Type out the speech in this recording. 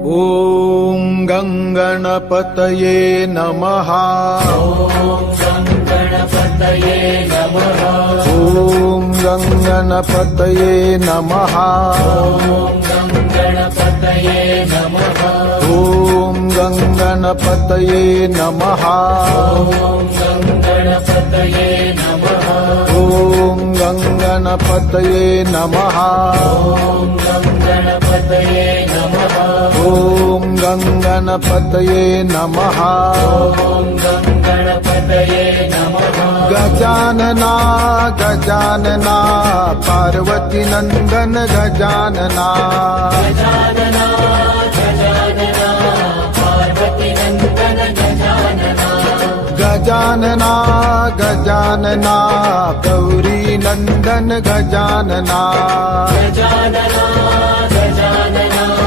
ॐ गङ्गणपतये नमः। ॐ गणपतये नमः। ॐ गङ्गणपतये नमः। ॐ गणपतये नमः। ॐ गङ्गणपतये नमः। ॐ गणपतये नमः। ॐ गङ्गणपतये नमः। ॐ गणपतये नमः। ॐ गङ्गणपतये नमः। ॐ गणपतये नमः। गजानना गजानना पार्वती नंदन गजानना। गजानना गजानना पार्वती नंदन गजानना। गजानना गजानना गौरी नंदन गजानना। गजानना गजानना